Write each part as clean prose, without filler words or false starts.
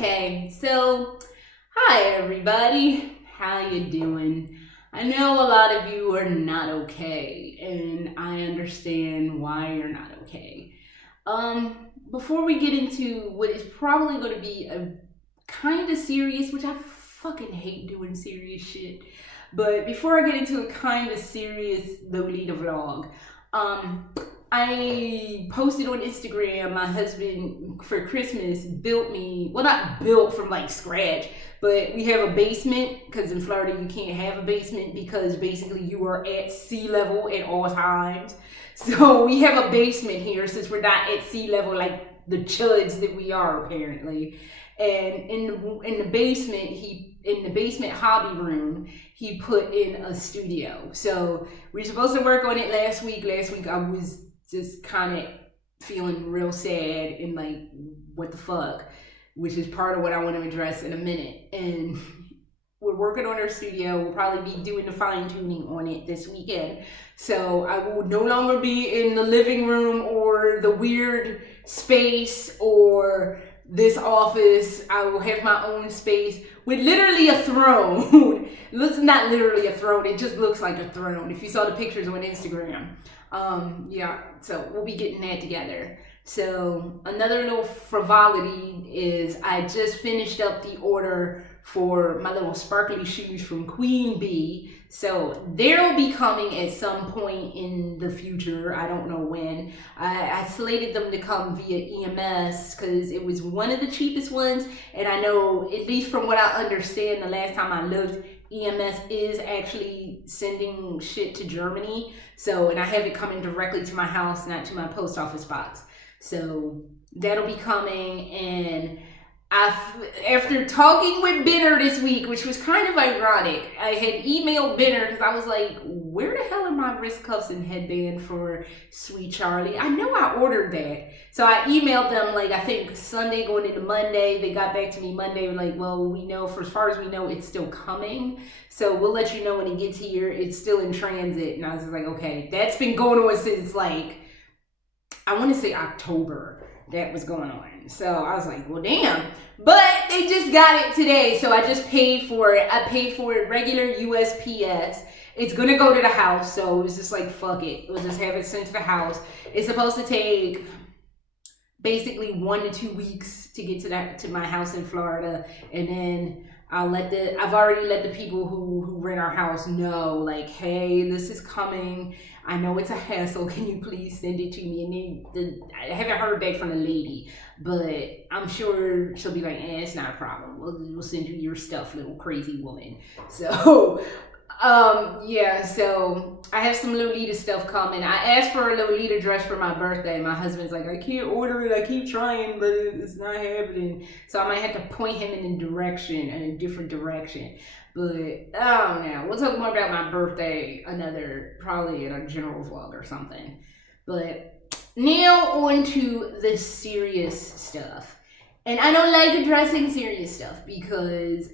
Okay, so hi everybody. How you doing? I know a lot of you are not okay, and I understand why you're not okay. Before we get into what is probably going to be a kind of serious, which I fucking hate doing serious shit. But before I get into a kind of serious Lolita vlog, um, I posted on Instagram my husband for Christmas built me, well, not built from like scratch, but we have a basement because in Florida you can't have a basement because basically you are at sea level at all times. So we have a basement here since we're not at sea level like the chuds that we are apparently. And in the basement, in the basement hobby room, he put in a studio. So we were supposed to work on it last week. Last week I was just kind of feeling real sad and like, what the fuck, which is part of what I want to address in a minute. And we're working on our studio. We'll probably be doing the fine tuning on it this weekend. So I will no longer be in the living room or the weird space or this office. I will have my own space with literally a throne. Looks not literally a throne, it just looks like a throne. If you saw the pictures on Instagram. Yeah, so we'll be getting that together. So another little frivolity is I just finished up the order for my little sparkly shoes from Queen Bee. So they'll be coming at some point in the future. I don't know when. I slated them to come via EMS because it was one of the cheapest ones. And I know, at least from what I understand, the last time I looked, EMS is actually sending shit to Germany. So, and I have it coming directly to my house, not to my post office box. So that'll be coming. And after talking with Benner this week, which was kind of ironic, I had emailed Benner because I was like, where the hell are my wrist cuffs and headband for Sweet Charlie? I know I ordered that. So I emailed them like, I think Sunday going into Monday. They got back to me Monday like, well, we know, for as far as we know, it's still coming. So we'll let you know when it gets here. It's still in transit. And I was like, okay, that's been going on since like, I want to say October. That was going on. So I was like, well, damn. But they just got it today. So I just paid for it. I paid for it regular USPS. It's going to go to the house. So it was just like, fuck it. We'll just have it sent to the house. It's supposed to take basically 1 to 2 weeks to get to my house in Florida. And then I've already let the people who rent our house know, like, hey, this is coming. I know it's a hassle. Can you please send it to me? And I haven't heard back from the lady, but I'm sure she'll be like, it's not a problem. We'll send you your stuff, little crazy woman. So, yeah, so I have some Lolita stuff coming. I asked for a Lolita dress for my birthday. My husband's like, I can't order it. I keep trying, but it's not happening. So I might have to point him in a different direction. But I don't know. We'll talk more about my birthday probably in a general vlog or something. But now on to the serious stuff. And I don't like addressing serious stuff because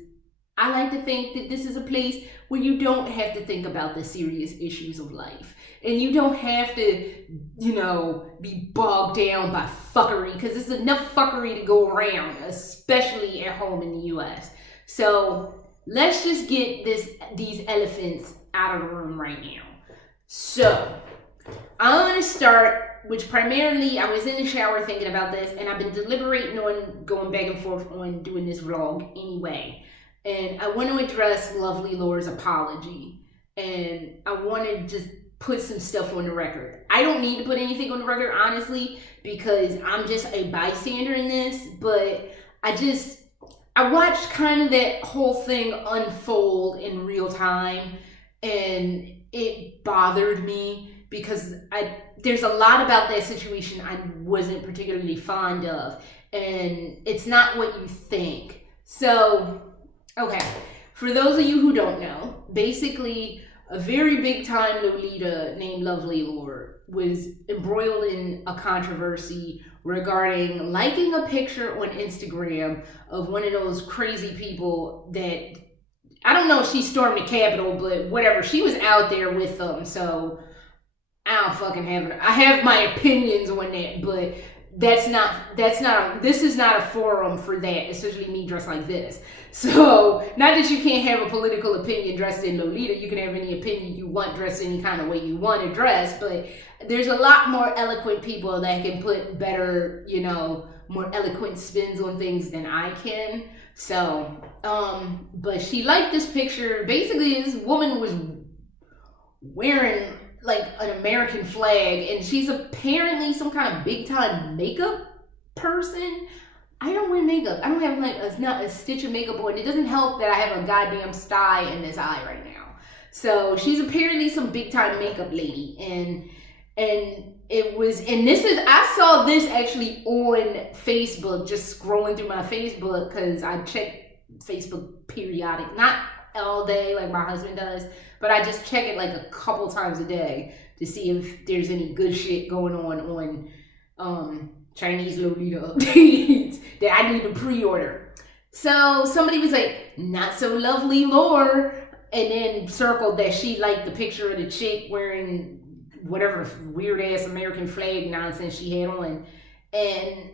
I like to think that this is a place where you don't have to think about the serious issues of life. And you don't have to, be bogged down by fuckery, because there's enough fuckery to go around, especially at home in the US. So let's just get these elephants out of the room right now. So I'm going to start, which primarily I was in the shower thinking about this, and I've been deliberating on going back and forth on doing this vlog anyway. And I want to address Lovely Lor's apology. And I want to just put some stuff on the record. I don't need to put anything on the record, honestly, because I'm just a bystander in this. But I watched kind of that whole thing unfold in real time. And it bothered me because there's a lot about that situation I wasn't particularly fond of. And it's not what you think. So, okay, for those of you who don't know, basically a very big time Lolita named Lovely Lor was embroiled in a controversy regarding liking a picture on Instagram of one of those crazy people that, I don't know if she stormed the Capitol, but whatever, she was out there with them, so I don't fucking have it. I have my opinions on that, but this is not a forum for that, especially me dressed like this. So, not that you can't have a political opinion dressed in Lolita, you can have any opinion you want dressed any kind of way you want to dress, but there's a lot more eloquent people that can put better, you know, more eloquent spins on things than I can. So, but she liked this picture. Basically, this woman was wearing like an American flag, and she's apparently some kind of big time makeup person. I don't wear makeup. I don't have like not a stitch of makeup on. It doesn't help that I have a goddamn sty in this eye right now. So she's apparently some big time makeup lady, and it was, and this is, I saw this actually on Facebook, just scrolling through my Facebook, because I check Facebook periodic, not all day like my husband does, but I just check it like a couple times a day to see if there's any good shit going on Chinese Lolita updates that I need to pre-order. So somebody was like, not so Lovely Lor, and then circled that she liked the picture of the chick wearing whatever weird ass American flag nonsense she had on. And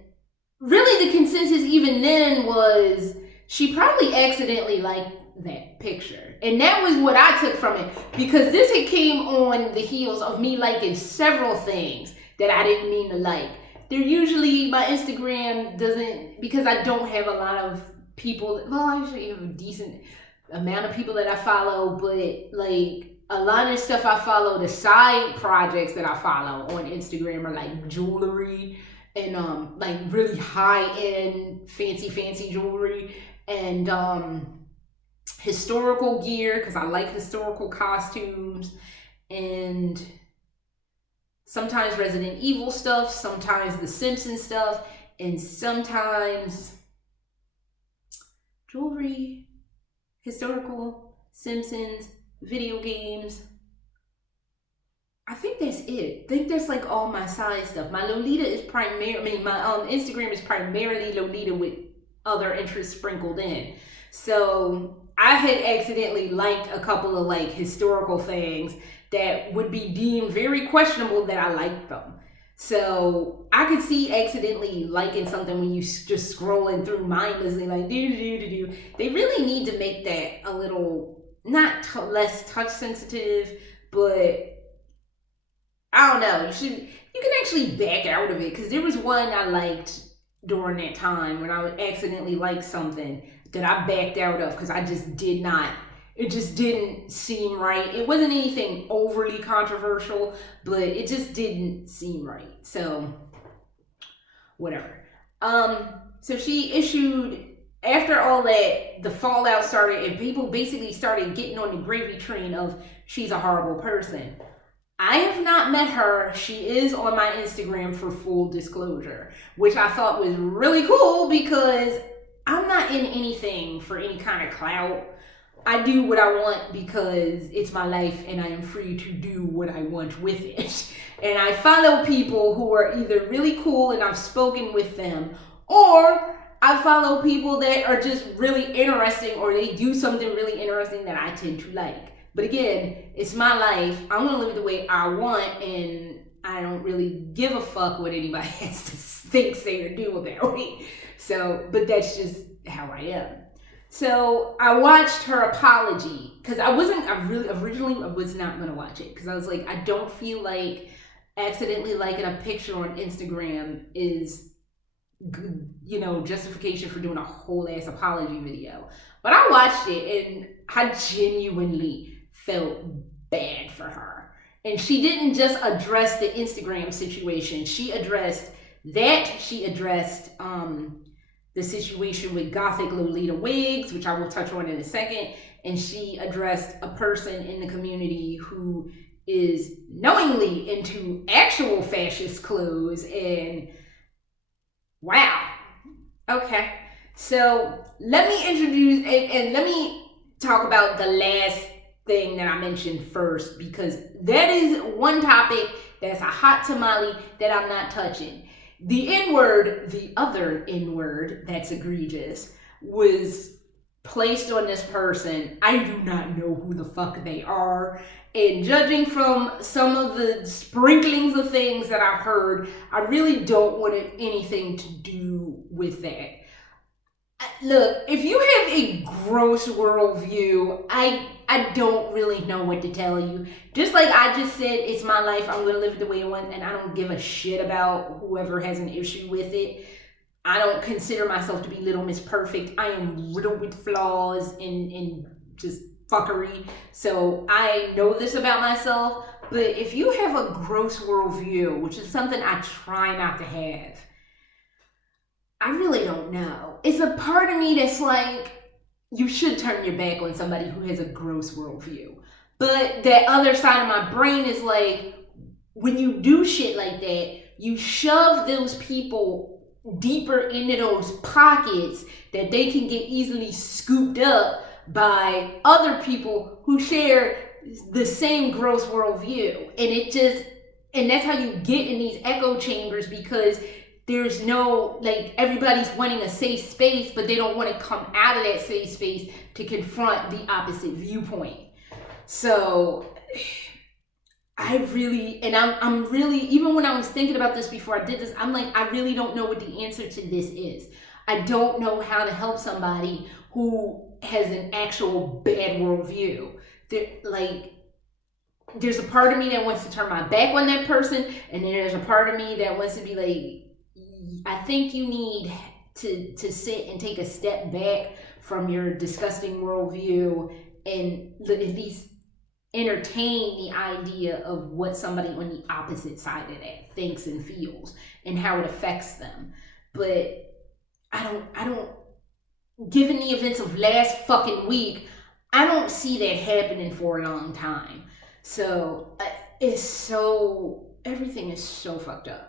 really the consensus even then was she probably accidentally liked that picture. And that was what I took from it, because this had came on the heels of me liking several things that I didn't mean to like. They're usually, my Instagram doesn't, because I don't have a lot of people, well, I actually have a decent amount of people that I follow, but like a lot of the stuff I follow, the side projects that I follow on Instagram are like jewelry and like really high-end fancy jewelry, and historical gear, because I like historical costumes, and sometimes Resident Evil stuff, sometimes The Simpsons stuff, and sometimes jewelry, historical, Simpsons, video games. I think that's it. I think that's like all my side stuff. My Lolita is my Instagram is primarily Lolita with other interests sprinkled in. So I had accidentally liked a couple of like historical things that would be deemed very questionable that I liked them. So I could see accidentally liking something when you just scrolling through mindlessly like do. They really need to make that a little, not less touch sensitive, but I don't know. You can actually back out of it, because there was one I liked during that time when I would accidentally like something that I backed out of because I just did not. It just didn't seem right. It wasn't anything overly controversial, but it just didn't seem right. So, whatever. So she issued, after all that, the fallout started, and people basically started getting on the gravy train of she's a horrible person. I have not met her. She is on my Instagram, for full disclosure, which I thought was really cool, because I'm not in anything for any kind of clout. I do what I want because it's my life and I am free to do what I want with it. And I follow people who are either really cool and I've spoken with them, or I follow people that are just really interesting, or they do something really interesting that I tend to like. But again, it's my life. I'm gonna live it the way I want, and I don't really give a fuck what anybody has to think, say, or do about it. So, but that's just how I am. So I watched her apology, because I originally was not gonna watch it, because I was like, I don't feel like accidentally liking a picture on Instagram is good, justification for doing a whole ass apology video. But I watched it and I genuinely felt bad for her. And she didn't just address the Instagram situation. She addressed that. She addressed the situation with Gothic Lolita wigs, which I will touch on in a second. And she addressed a person in the community who is knowingly into actual fascist clothes. And wow. Okay. So let me introduce and let me talk about the last thing that I mentioned first, because that is one topic that's a hot tamale that I'm not touching. The N-word, the other N-word that's egregious, was placed on this person. I do not know who the fuck they are, And judging from some of the sprinklings of things that I've heard, I really don't want anything to do with that. Look, if you have a gross worldview, I don't really know what to tell you. Just like I just said, it's my life. I'm going to live it the way I want, and I don't give a shit about whoever has an issue with it. I don't consider myself to be Little Miss Perfect. I am riddled with flaws and just fuckery. So I know this about myself. But if you have a gross worldview, which is something I try not to have, I really don't know. It's a part of me that's like, you should turn your back on somebody who has a gross worldview. But that other side of my brain is like, when you do shit like that, you shove those people deeper into those pockets that they can get easily scooped up by other people who share the same gross worldview. And that's how you get in these echo chambers, because there's no, like, everybody's wanting a safe space, but they don't want to come out of that safe space to confront the opposite viewpoint. So I'm really, even when I was thinking about this before I did this, I'm like, I really don't know what the answer to this is. I don't know how to help somebody who has an actual bad worldview. There's a part of me that wants to turn my back on that person, and then there's a part of me that wants to be like, I think you need to sit and take a step back from your disgusting worldview and at least entertain the idea of what somebody on the opposite side of that thinks and feels and how it affects them. But I don't, given the events of last fucking week, I don't see that happening for a long time. So everything is so fucked up.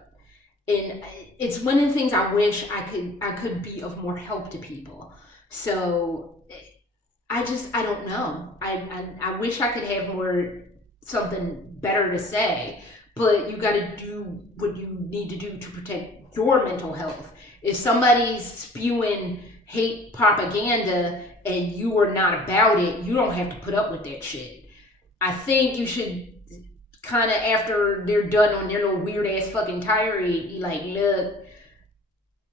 And it's one of the things I wish I could be of more help to people. So I don't know. I wish I could have something better to say, but you got to do what you need to do to protect your mental health. If somebody's spewing hate propaganda and you are not about it, you don't have to put up with that shit. I think you should kind of, after they're done on their little weird ass fucking tirade, be like, look,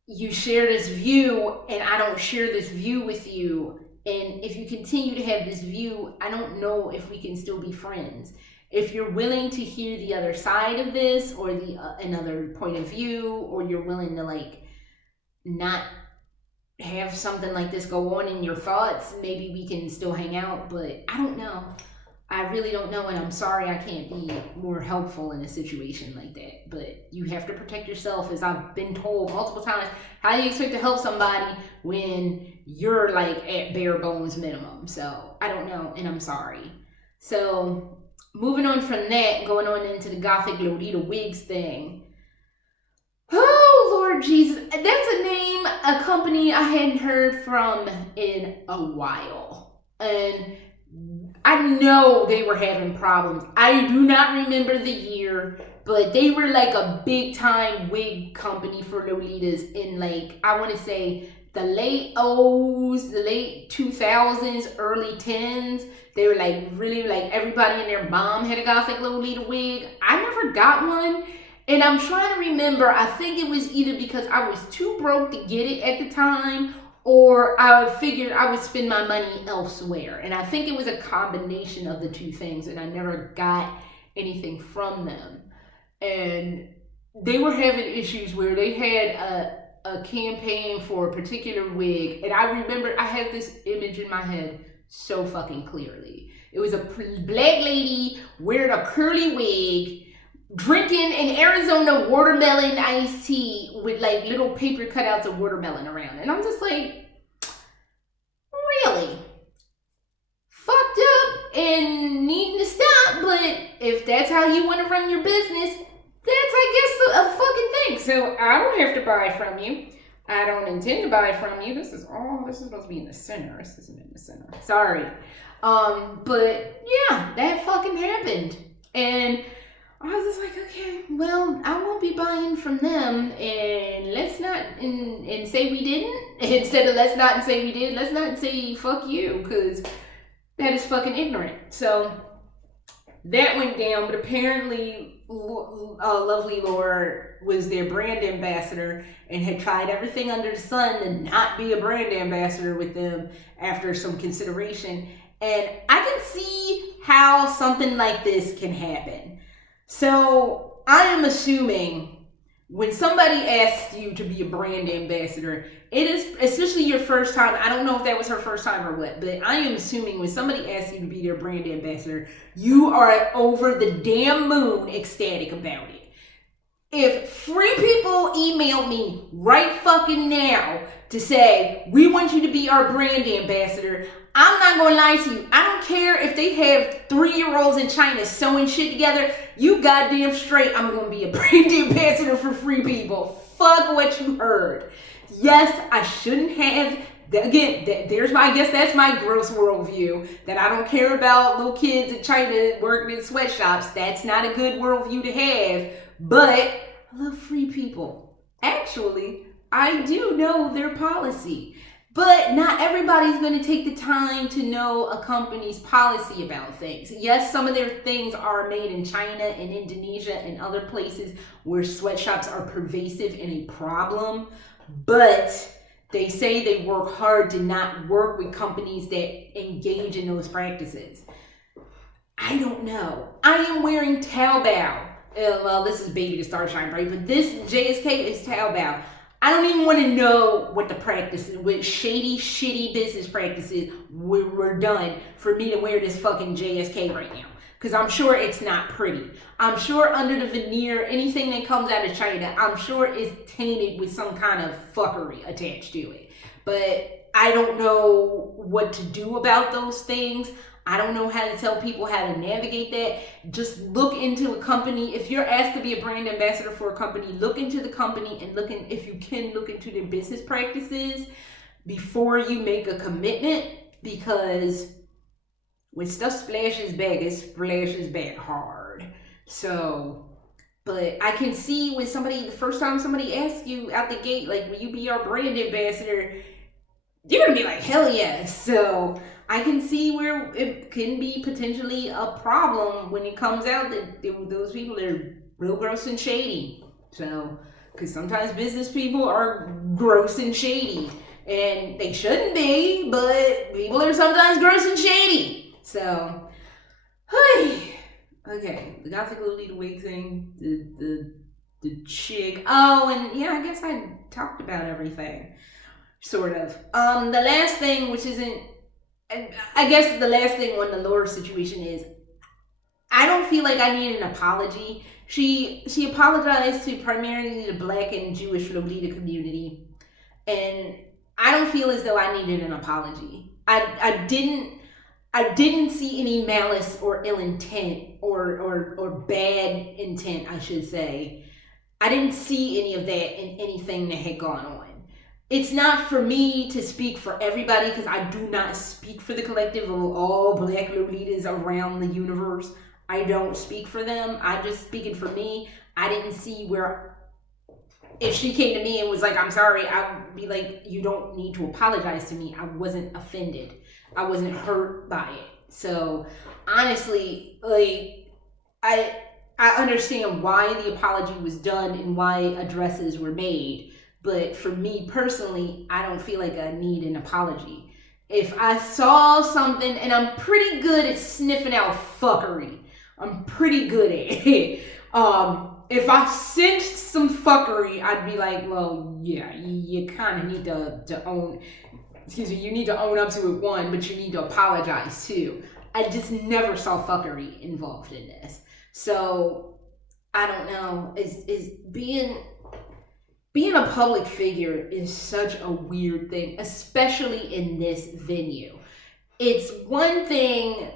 you share this view and I don't share this view with you. And if you continue to have this view, I don't know if we can still be friends. If you're willing to hear the other side of this, or another point of view, or you're willing to like not have something like this go on in your thoughts, maybe we can still hang out. But I don't know. I really don't know, and I'm sorry I can't be more helpful in a situation like that. But you have to protect yourself, as I've been told multiple times. How do you expect to help somebody when you're like at bare bones minimum? So I don't know, and I'm sorry. So moving on from that, going on into the Gothic Lolita wigs thing. Oh, Lord Jesus. That's a name, a company I hadn't heard from in a while. And I know they were having problems. I do not remember the year, but they were like a big time wig company for Lolitas in, like, I want to say the late 2000s, early 10s. They were like really, like, everybody and their mom had a Gothic Lolita wig. I never got one. And I'm trying to remember, I think it was either because I was too broke to get it at the time, or I figured I would spend my money elsewhere. And I think it was a combination of the two things, and I never got anything from them. And they were having issues where they had a campaign for a particular wig. And I remember, I had this image in my head so fucking clearly. It was a black lady wearing a curly wig, drinking an Arizona watermelon iced tea with like little paper cutouts of watermelon around. And I'm just like, really? Fucked up and needing to stop, but if that's how you want to run your business, that's, I guess, a fucking thing. So I don't have to buy from you. I don't intend to buy from you. This is supposed to be in the center. This isn't in the center. Sorry. But yeah, that fucking happened. And I was just like, okay, well, I won't be buying from them, and let's not and say we didn't. Instead of let's not and say we did, let's not and say fuck you, because that is fucking ignorant. So that went down, but apparently Lovely Lor was their brand ambassador and had tried everything under the sun to not be a brand ambassador with them after some consideration. And I can see how something like this can happen. So I am assuming when somebody asks you to be a brand ambassador, it is, especially your first time. I don't know if that was her first time or what, but I am assuming when somebody asks you to be their brand ambassador, you are over the damn moon ecstatic about it. If free people email me right fucking now to say, we want you to be our brand ambassador, I'm not gonna lie to you. I don't care if they have 3-year-olds in China sewing shit together. You goddamn straight, I'm gonna be a brand ambassador for free people. Fuck what you heard. Yes, I shouldn't have. Again, there's my, I guess that's my gross worldview, that I don't care about little kids in China working in sweatshops. That's not a good worldview to have, but I love free people. Actually, I do know their policy. But not everybody's going to take the time to know a company's policy about things. Yes, some of their things are made in China and Indonesia and other places where sweatshops are pervasive and a problem. But they say they work hard to not work with companies that engage in those practices. I don't know. I am wearing Taobao. Well, this is Baby to Starshine, right? But this JSK is Taobao. I don't even want to know what the practices, what shady, shitty business practices were done for me to wear this fucking JSK right now. Because I'm sure it's not pretty. I'm sure under the veneer, anything that comes out of China, I'm sure it's tainted with some kind of fuckery attached to it. But I don't know what to do about those things. I don't know how to tell people how to navigate that. Just look into a company. If you're asked to be a brand ambassador for a company, look into the company and if you can, look into their business practices before you make a commitment, because when stuff splashes back, it splashes back hard. So, but I can see when the first time somebody asks you out the gate, like, will you be our brand ambassador? You're gonna be like, hell yes. So I can see where it can be potentially a problem when it comes out that those people are real gross and shady. So, because sometimes business people are gross and shady, and they shouldn't be, but people are sometimes gross and shady. So, okay, the Gothic Lolita wig thing, the chick. Oh, and yeah, I guess I talked about everything. Sort of. The last thing, which isn't, I guess the last thing on the Lor situation is, I don't feel like I need an apology. She apologized to primarily the Black and Jewish Lolita community, and I don't feel as though I needed an apology. I didn't see any malice or ill intent or bad intent, I should say. I didn't see any of that in anything that had gone on. It's not for me to speak for everybody, because I do not speak for the collective of all Black Lolitas around the universe. I don't speak for them. I'm just speaking for me. I didn't see where, if she came to me and was like, I'm sorry, I would be like, you don't need to apologize to me. I wasn't offended. I wasn't hurt by it. So honestly, like, I understand why the apology was done and why addresses were made. But for me personally, I don't feel like I need an apology. If I saw something, and I'm pretty good at sniffing out fuckery. I'm pretty good at it. If I sensed some fuckery, I'd be like, well, yeah, you kind of need to own, you need to own up to it, one, but you need to apologize too. I just never saw fuckery involved in this. So, I don't know, is being a public figure is such a weird thing, especially in this venue. It's one thing,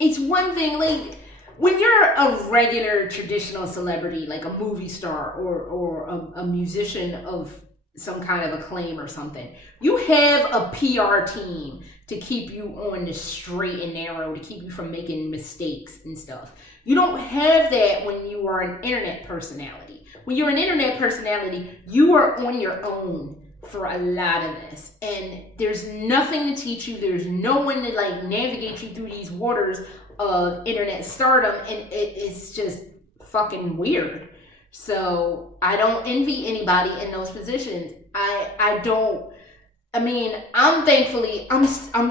like, when you're a regular traditional celebrity, like a movie star or a musician of some kind of acclaim or something, you have a PR team to keep you on the straight and narrow, to keep you from making mistakes and stuff. You don't have that when you are an internet personality. When you're an internet personality, you are on your own for a lot of this. And there's nothing to teach you. There's no one to like navigate you through these waters of internet stardom, and it's just fucking weird. So I don't envy anybody in those positions. I'm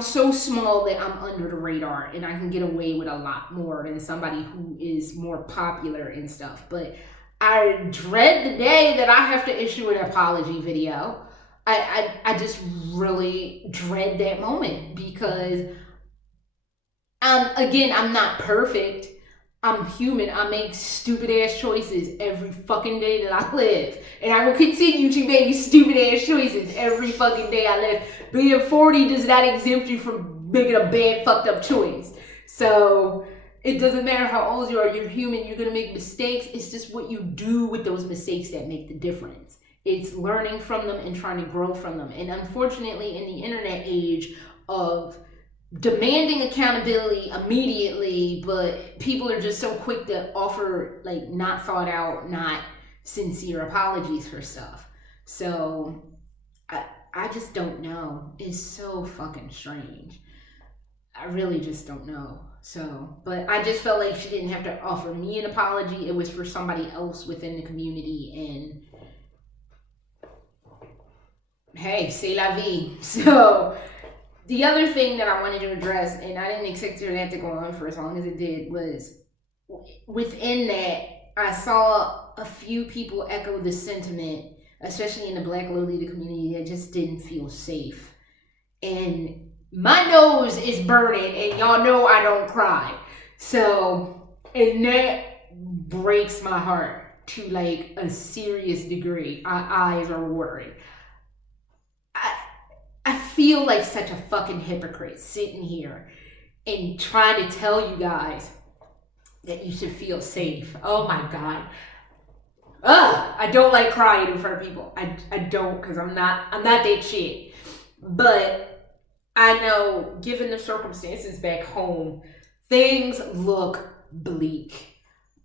so small that I'm under the radar and I can get away with a lot more than somebody who is more popular and stuff. But I dread the day that I have to issue an apology video. I just really dread that moment because I'm not perfect. I'm human. I make stupid ass choices every fucking day that I live. And I will continue to make stupid ass choices every fucking day I live. Being 40 does not exempt you from making a bad fucked up choice. So it doesn't matter how old you are, you're human, you're gonna make mistakes. It's just what you do with those mistakes that make the difference. It's learning from them and trying to grow from them. And unfortunately, in the internet age of demanding accountability immediately, but people are just so quick to offer like not thought out, not sincere apologies for stuff. So I just don't know. It's so fucking strange. I really just don't know. So, but I just felt like she didn't have to offer me an apology. It was for somebody else within the community, and hey, c'est la vie. So the other thing that I wanted to address, and I didn't expect that to go on for as long as it did, was within that, I saw a few people echo the sentiment, especially in the Black Lolita community, that just didn't feel safe. And my nose is burning, and y'all know I don't cry. So, and that breaks my heart to like a serious degree. My eyes are watering. I feel like such a fucking hypocrite sitting here and trying to tell you guys that you should feel safe. Oh my God. I don't like crying in front of people. I don't, because I'm not that shit. But I know, given the circumstances back home, things look bleak.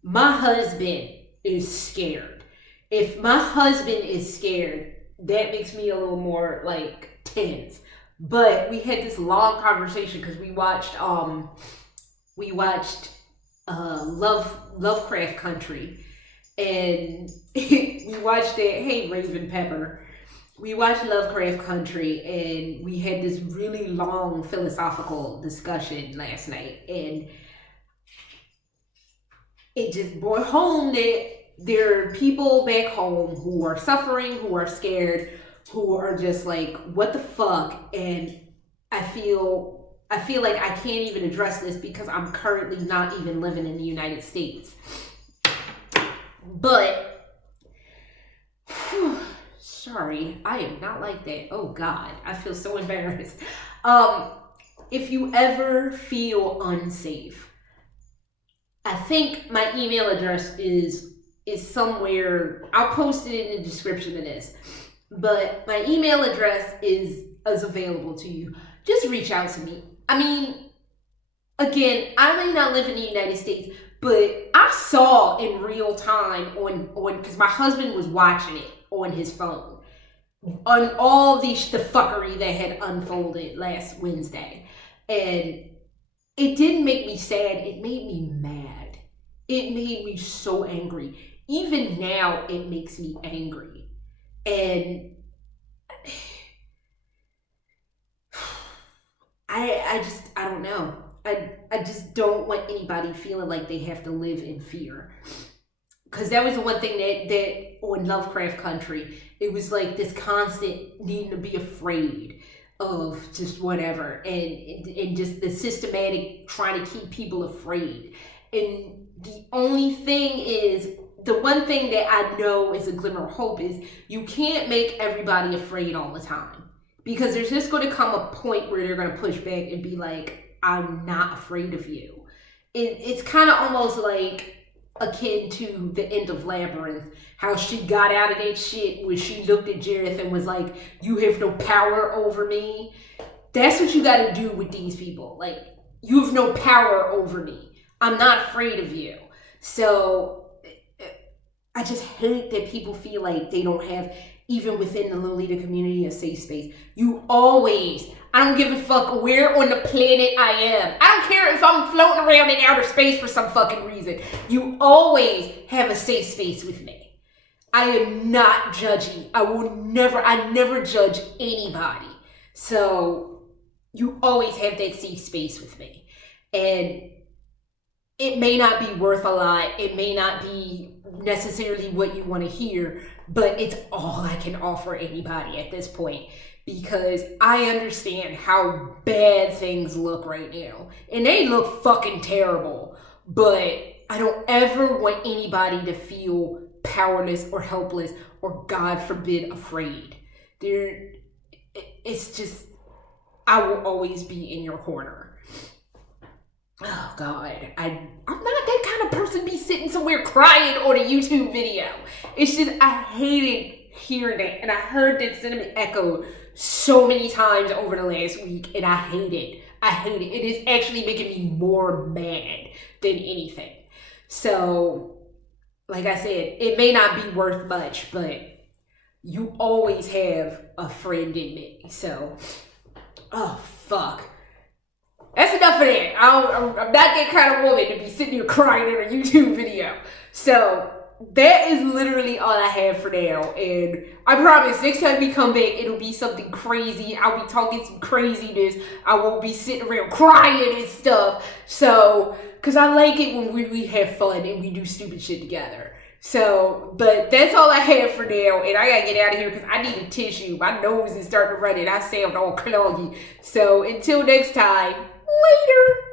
My husband is scared. If my husband is scared, that makes me a little more like tense. But we had this long conversation because we watched Lovecraft Country, and we watched it. Hey, Raven Pepper. We watched Lovecraft Country, and we had this really long philosophical discussion last night, and it just brought home that there are people back home who are suffering, who are scared, who are just like, what the fuck? And I feel like I can't even address this because I'm currently not even living in the United States. But, sorry, I am not like that. Oh God, I feel so embarrassed. If you ever feel unsafe, I think my email address is somewhere. I'll post it in the description of this. But my email address is available to you. Just reach out to me. I mean, again, I may not live in the United States, but I saw in real time on because my husband was watching it on his phone, on all the fuckery that had unfolded last Wednesday. And it didn't make me sad. It made me mad. It made me so angry. Even now, it makes me angry. And I don't know. I just don't want anybody feeling like they have to live in fear. Because that was the one thing that on Lovecraft Country, it was like this constant needing to be afraid of just whatever. And just the systematic trying to keep people afraid. And the only thing is, the one thing that I know is a glimmer of hope is you can't make everybody afraid all the time, because there's just going to come a point where they're going to push back and be like, I'm not afraid of you. It's kind of almost like akin to the end of Labyrinth, how she got out of that shit when she looked at Jareth and was like, you have no power over me. That's what you got to do with these people. Like, you have no power over me. I'm not afraid of you. So I just hate that people feel like they don't have even within the Lolita community, a safe space. You always, I don't give a fuck where on the planet I am. I don't care if I'm floating around in outer space for some fucking reason. You always have a safe space with me. I am not judgy. I never judge anybody. So you always have that safe space with me. And it may not be worth a lot. It may not be necessarily what you want to hear, but it's all I can offer anybody at this point, because I understand how bad things look right now. And they look fucking terrible, but I don't ever want anybody to feel powerless or helpless or, God forbid, afraid. It's just, I will always be in your corner. Oh God, I'm not that kind of person to be sitting somewhere crying on a YouTube video. It's just, I hated hearing it, and I heard that sentiment echoed so many times over the last week, and I hate it. I hate it. It is actually making me more mad than anything. So, like I said, it may not be worth much, but you always have a friend in me. So, oh fuck. That's enough of that. I'm not that kind of woman to be sitting here crying in a YouTube video. So that is literally all I have for now. And I promise next time we come back, it'll be something crazy. I'll be talking some craziness. I won't be sitting around crying and stuff. So, because I like it when we have fun and we do stupid shit together. So, but that's all I have for now, and I gotta get out of here because I need a tissue. My nose is starting to run and I sound all cloggy. So, until next time, later.